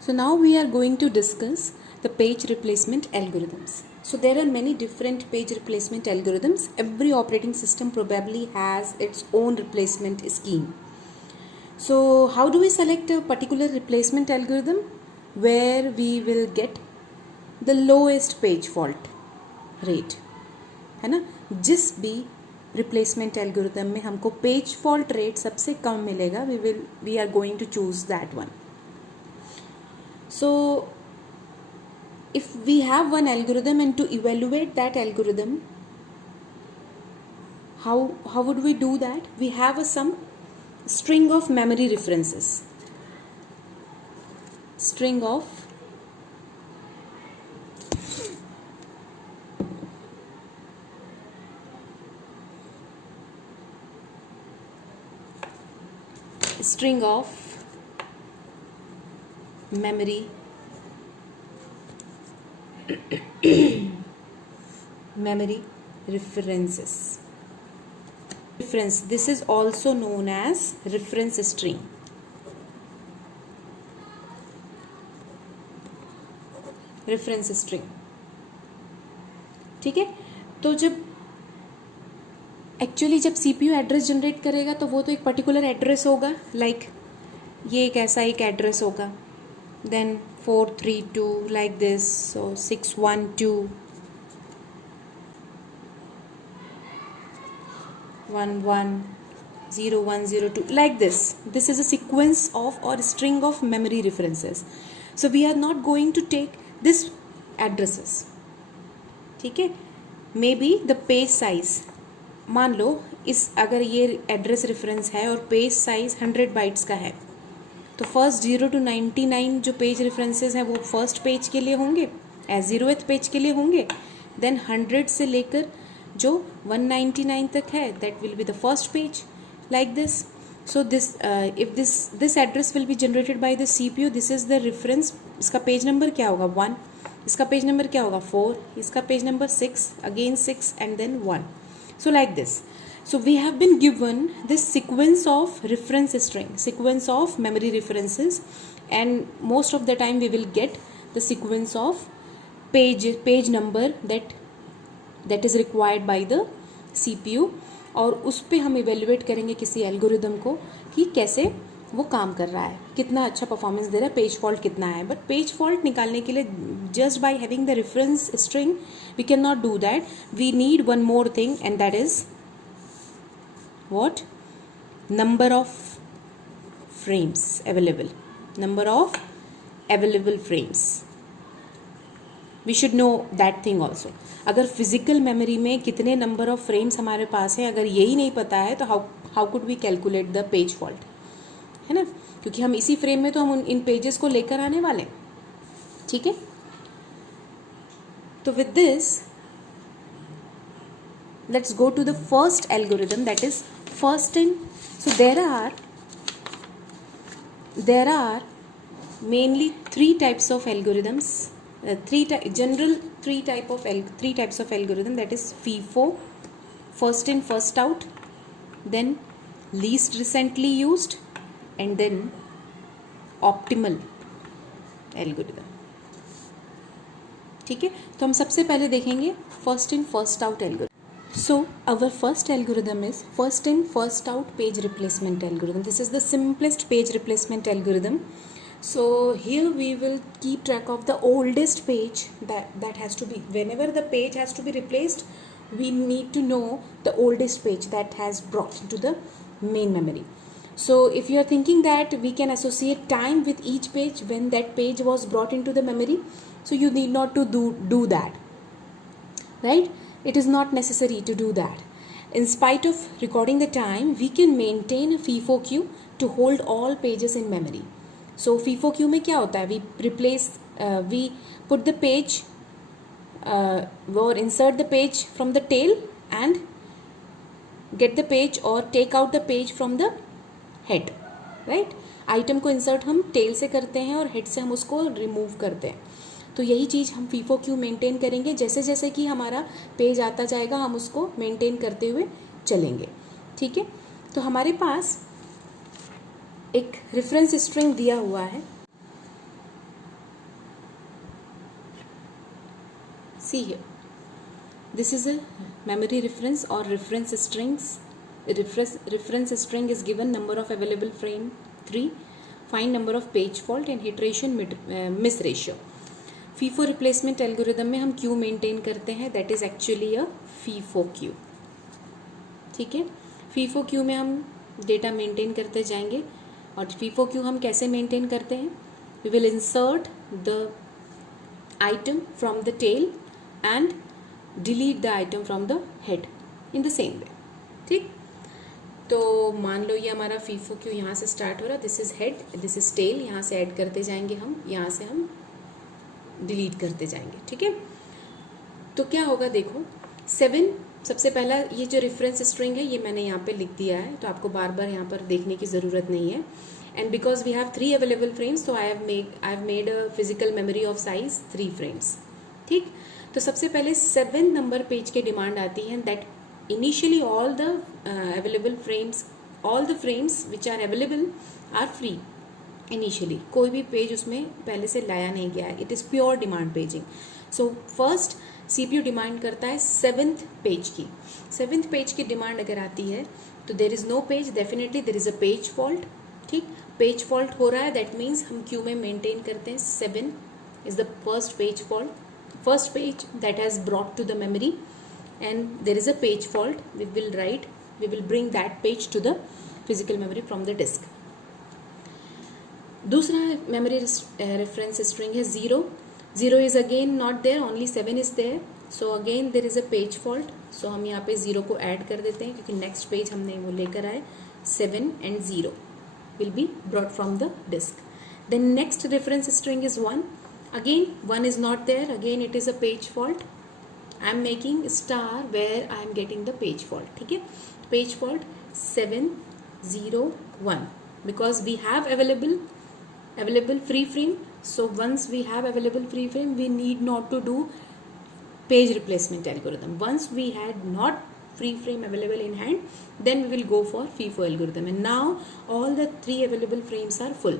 So now we are going to discuss the page replacement algorithms. So there are many different page replacement algorithms. Every operating system probably has its own replacement scheme. So how do we select a particular replacement algorithm? Where we will get the lowest page fault rate, है ना. जिस भी replacement algorithm में हमको page fault rate सबसे कम मिलेगा, we are going to choose that one. So if we have one algorithm and to evaluate that algorithm, how would we do that? We have some string of memory references. String of memory references. This is also known as reference string. Reference string. ठीक है. तो जब actually जब CPU address generate करेगा तो वो तो एक पर्टिकुलर एड्रेस होगा. लाइक ये एक ऐसा एक एड्रेस होगा. Then 432 like this. So 612 110102 like this. This is a sequence of or string of memory references. So we are not going to take this addresses. ठीक है. Maybe the page size, मान लो इस अगर ये एड्रेस रेफरेंस है और page size 100 bytes का है, तो फर्स्ट 0 to 99 जो पेज रेफरेंसेस हैं वो फर्स्ट पेज के लिए होंगे, 0th पेज के लिए होंगे. देन 100 से लेकर जो 199 तक है, that will be the first page like this. So this if this address will be generated by the CPU, this is the reference. इसका पेज नंबर क्या होगा 1, इसका पेज नंबर क्या होगा 4, इसका page number 6, again 6 and then 1. So like this. So we have been given this sequence of reference string, sequence of memory references, and most of the time we will get the sequence of page number that is required by the CPU. और उस पे हम evaluate करेंगे किसी algorithm को कि कैसे वो काम कर रहा है, कितना अच्छा परफॉर्मेंस दे रहा है, पेज फॉल्ट कितना है. बट पेज फॉल्ट निकालने के लिए just by having the reference string we can not do that. We need one more thing and that is what? Number of frames available. Number of available frames, we should know that thing also. अगर physical memory में कितने number of frames हमारे पास हैं, अगर यही नहीं पता है तो how could we calculate the page fault, है ना. क्योंकि हम इसी फ्रेम में तो हम इन पेजेस को लेकर आने वाले. ठीक है. तो with this let's go to the first algorithm, that is first in. So there are mainly three types of algorithms, three types of algorithm, that is FIFO, first in first out, then least recently used, and then optimal algorithm. ठीक है. तो हम सबसे पहले देखेंगे first in first out algorithm. So our first algorithm is first in first out page replacement algorithm. This is the simplest page replacement algorithm. So here we will keep track of the oldest page that has to be, whenever the page has to be replaced, we need to know the oldest page that has brought into the main memory. So if you are thinking that we can associate time with each page when that page was brought into the memory, so you need not to do that, right? It is not necessary to do that. In spite of recording the time, we can maintain a FIFO queue to hold all pages in memory. So FIFO queue में क्या होता है? We put the page or insert the page from the tail and get the page or take out the page from the head, right? Item को insert हम tell से करते हैं और हेड से हम उसको रिमूव करते हैं. तो यही चीज़ हम FIFO क्यू मेंटेन करेंगे. जैसे जैसे कि हमारा पेज आता जाएगा हम उसको मेंटेन करते हुए चलेंगे. ठीक है. तो हमारे पास एक रेफरेंस स्ट्रिंग दिया हुआ है. See here, this is a memory reference or reference strings. Reference string is given number of available frame 3, find number of page fault and iteration miss ratio. FIFO replacement algorithm में हम Q maintain करते हैं, that is actually a FIFO Q. ठीक है, FIFO Q में हम data maintain करते जाएंगे. और FIFO क्यू हम कैसे मेंटेन करते हैं? We will insert the item from the tail end delete the item from the head in the same way. ठीक, तो मान लो ये हमारा FIFO क्यू यहाँ से स्टार्ट हो रहा है. This is head, this is tail. यहाँ से ऐड करते जाएंगे हम, यहाँ से हम डिलीट करते जाएंगे. ठीक है, तो क्या होगा देखो, 7 सबसे पहला ये जो रेफरेंस स्ट्रिंग है ये मैंने यहाँ पे लिख दिया है, तो आपको बार बार यहाँ पर देखने की ज़रूरत नहीं है. And because we have 3 available frames, so I have made a physical memory of size 3 frames. ठीक, तो सबसे पहले 7 नंबर पेज के डिमांड आती है. That initially all the available frames, all the frames which are available are free. Initially कोई भी page उसमें पहले से लाया नहीं गया है. It is pure demand paging. So first CPU demand करता है 7th पेज की. 7th पेज की डिमांड अगर आती है तो there is no page, definitely there is a page fault. ठीक, पेज फॉल्ट हो रहा है, दैट मीन्स हम क्यू में मेंटेन करते हैं 7 is the first page fault, first page that has brought to the memory and there is a page fault. We will bring that page to the physical memory from the disk. दूसरा memory reference string है 0. 0 is again not there, only 7 is there. So again there is a page fault. So हम यहाँ पे 0 को add कर देते हैं क्योंकि नेक्स्ट पेज हमने वो लेकर आए. 7 and 0 will be brought from the disk. Then next reference string is 1. Again 1 is not there, again it is a page fault. I am making star where I am getting the page fault. ठीक है, page fault 7 0 1 because we have available free frame. So once we have available free frame, we need not to do page replacement algorithm. Once we had not free frame available in hand, then we will go for FIFO algorithm. And now all the 3 available frames are full.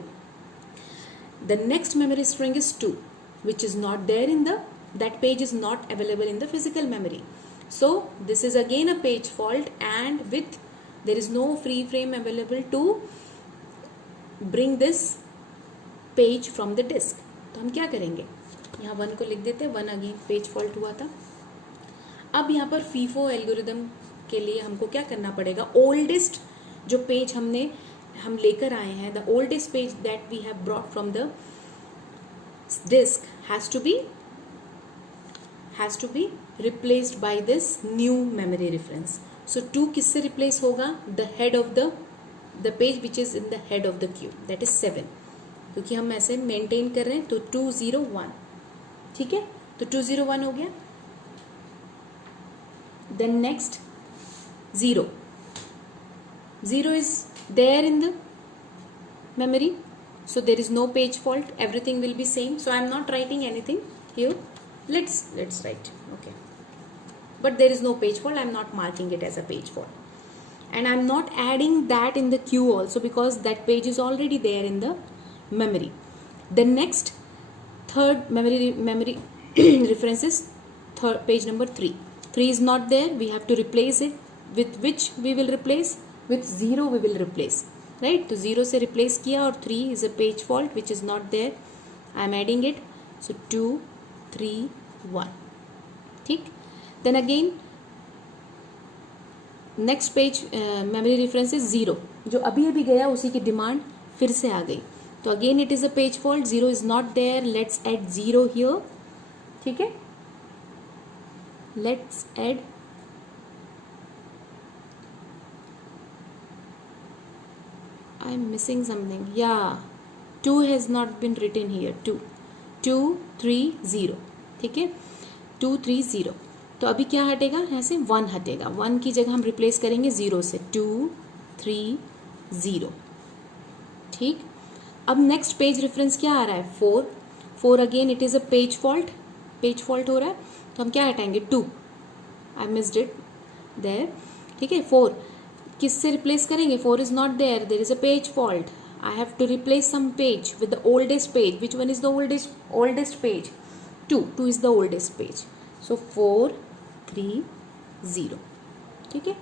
The next memory string is 2, which is not there in the, that page is not available in the physical memory. So this is again a page fault, and with there is no free frame available to bring this page from the disk. तो हम क्या करेंगे, यहाँ 1 को लिख देते हैं. 1 again page fault हुआ था. अब यहाँ पर FIFO एल्गोरिदम के लिए हमको क्या करना पड़ेगा, ओल्डेस्ट जो पेज हम लेकर आए हैं, the oldest page that we have brought from the disk has to be replaced by this new memory reference. So 2 किससे रिप्लेस होगा, the head of the page which is in the head of the queue, that is 7. क्योंकि हम ऐसे maintain कर रहे हैं, तो 2 0 1. ठीक है, तो 2 0 1 हो गया. Then next 0 is there in the memory, so there is no page fault, everything will be same. So I am not writing anything here. Let's write, okay, but there is no page fault. I am not marking it as a page fault, and I am not adding that in the queue also because that page is already there in the memory. The next third memory reference is page number 3. 3 is not there, we have to replace it. With which we will replace? With 0 we will replace, right? तो 0 से replace किया, और 3 is a page fault which is not there. I am adding it. So 2 3 1. ठीक. Then again next page memory reference is 0. जो अभी गया उसी की डिमांड फिर से आ गई. तो again it is a page fault. 0 is not there. Let's add 0 here. ठीक है. Let's add I am missing something. Yeah, 2 has not been written here. 2 3 0. ठीक है, 2 3 0. तो अभी क्या हटेगा, यहाँ से 1 हटेगा. 1 की जगह हम रिप्लेस करेंगे 0 से. 2 3 0. ठीक. अब नेक्स्ट पेज रेफरेंस क्या आ रहा है, 4 again it is a page fault हो रहा है. तो हम क्या हटाएंगे, 2. I missed it there. ठीक है, 4 किससे रिप्लेस करेंगे, 4 is not there, there is a page fault. I have to replace some page with the oldest page. Which one is the oldest page, 2 is the oldest page. So 4 3 0. ठीक है,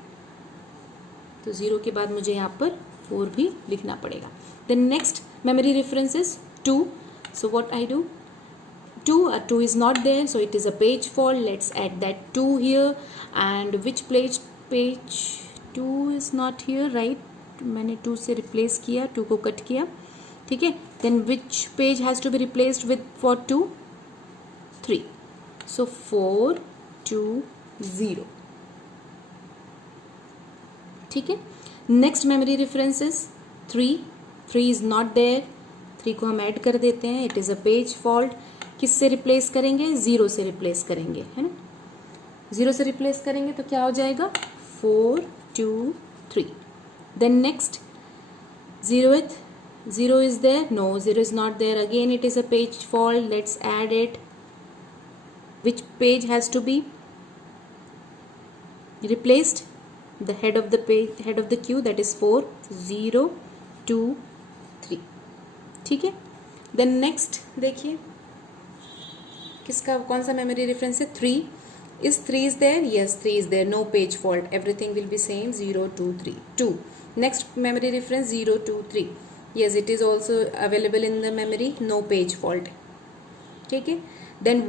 तो 0 के बाद मुझे यहाँ पर 4 भी लिखना पड़ेगा. Then next memory reference is 2. So what I do, 2 is not there, so it is a page fault. Let's add that 2 here. And which page 2 is not here, right? मैंने 2 से replace किया, 2 को कट किया. ठीक है, then which page has to be replaced with for 2? 3. So 4 2 0. ठीक है, next memory reference is 3 is not there. 3 को हम ऐड कर देते हैं. It is a page fault. किससे रिप्लेस करेंगे? 0 से रिप्लेस करेंगे, है ना. 0 से रिप्लेस करेंगे तो क्या हो जाएगा? 4 2 3. Then next 0 is there. No, 0 is not there. Again it is a page fault. Let's add it. Which page has to be replaced? The head of the page, head of the queue, that is 4 0 2 3. ठीक है, then next देखिए किसका कौन सा memory reference है? 3. Is 3 is there? Yes, 3 is there. No page fault. Everything will be same. 0 2 3 2. Next memory reference 0 2 3. Yes, it is also available in the memory. No page fault. ठीक है, then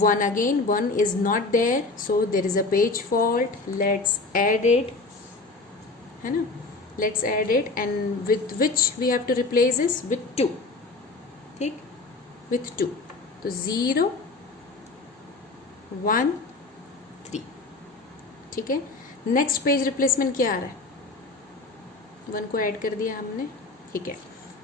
1 again. 1 is not there, so there is a page fault. Let's add it, है ना. Let's add it, and with which we have to replace is with 2. ठीक, with 2. तो 0 1 3. ठीक है, next page replacement क्या आ रहा है? 1 को ऐड कर दिया हमने. ठीक है,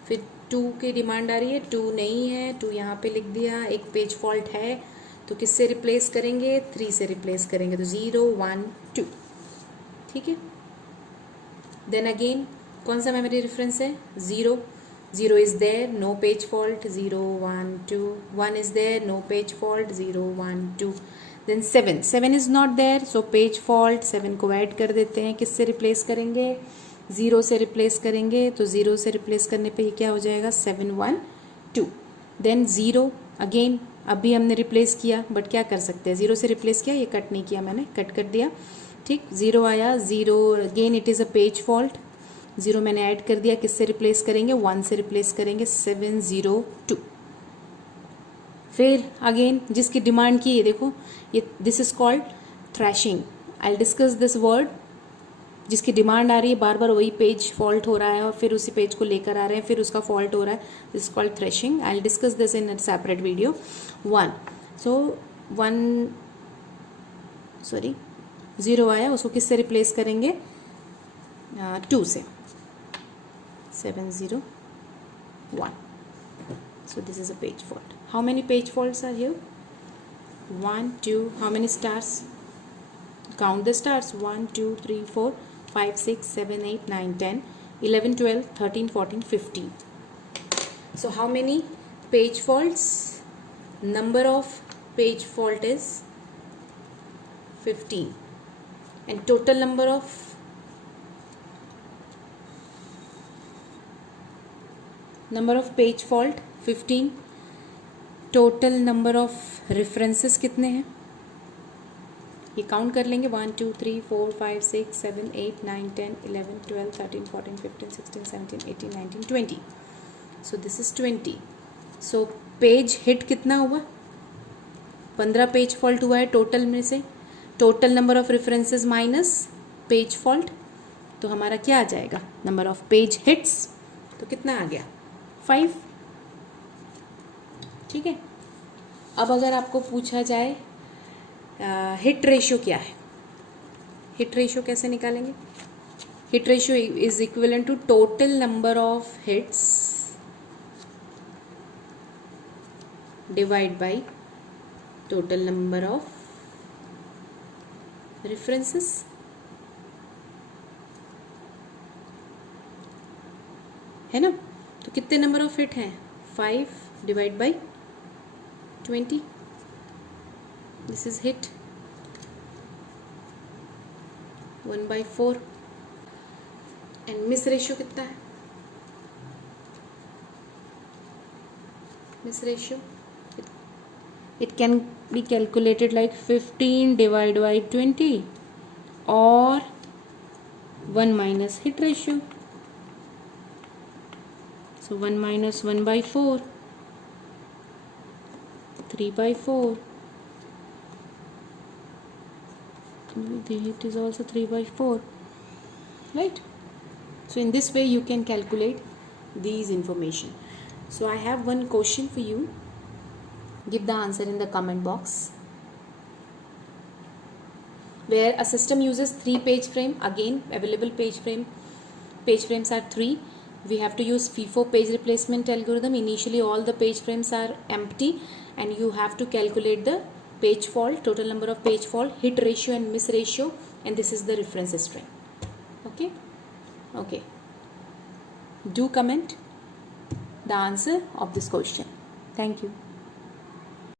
फिर 2 की डिमांड आ रही है. 2 नहीं है, 2 यहाँ पे लिख दिया. एक पेज फॉल्ट है, तो किससे रिप्लेस करेंगे? 3 से रिप्लेस करेंगे. तो 0 1 2. ठीक है, देन अगेन कौन सा मेमोरी रेफरेंस है? 0 is there. No page fault. 0 1 2. 1 is there. No page fault. 0 1 2. Then 7 is not there, so page fault. 7 को ऐड कर देते हैं. किससे रिप्लेस करेंगे? 0 से रिप्लेस करेंगे. तो 0 से रिप्लेस करने पे ये क्या हो जाएगा? 7 1 2. Then 0 again. अभी हमने रिप्लेस किया, बट क्या कर सकते हैं? 0 से रिप्लेस किया, ये कट नहीं किया मैंने, कट कर दिया. ठीक, 0 आया. 0 again it is a page fault. 0 मैंने ऐड कर दिया. किससे रिप्लेस करेंगे? 1 से रिप्लेस करेंगे. 7 0 2. फिर अगेन जिसकी डिमांड की है, देखो ये this is called thrashing. I discuss this word. जिसकी डिमांड आ रही है, बार बार वही पेज फॉल्ट हो रहा है और फिर उसी पेज को लेकर आ रहे हैं, फिर उसका फॉल्ट हो रहा है. This is called threshing. I discuss this in a separate video. 1 so 1 sorry 0 आया, उसको किससे रिप्लेस करेंगे? 2 से. 7 0 1. So this is a page fault. How many page faults are here? 1 2. How many stars? Count the stars. 1 2 3 4 5 6 7 8 9 10 11 12 13 14 15. So how many page faults? Number of page fault is 15, and total number of page fault 15. total number of references कितने हैं? ये count कर लेंगे. 1 2 3 4 5 6 7 8 9 10 11 12 13 14 15 16 17 18 19 20. सो this is 20. So page hit कितना हुआ? 15 page fault हुआ है total में से. Total number of references minus page fault, तो हमारा क्या आ जाएगा? Number of page hits. तो कितना आ गया? 5. ठीक है, अब अगर आपको पूछा जाए हिट रेशियो क्या है? हिट रेशियो कैसे निकालेंगे? Hit ratio is equivalent to total number of hits divide by total number of references. है ना. तो कितने नंबर ऑफ हिट हैं? 5 divide by 20. This is hit. 1 by 4. And miss ratio कितना है? Miss ratio It can be calculated like 15 divided by 20 or 1 minus hit ratio. So 1 minus 1 by 4, 3 by 4. The hit is also 3 by 4, right? So in this way you can calculate these information. So I have one question for you. Give the answer in the comment box. Where a system uses 3 page frame, again available page frames are 3. We have to use FIFO page replacement algorithm. Initially all the page frames are empty and you have to calculate the page fault, total number of page fault, hit ratio and miss ratio, and this is the reference string. Okay, do comment the answer of this question. Thank you.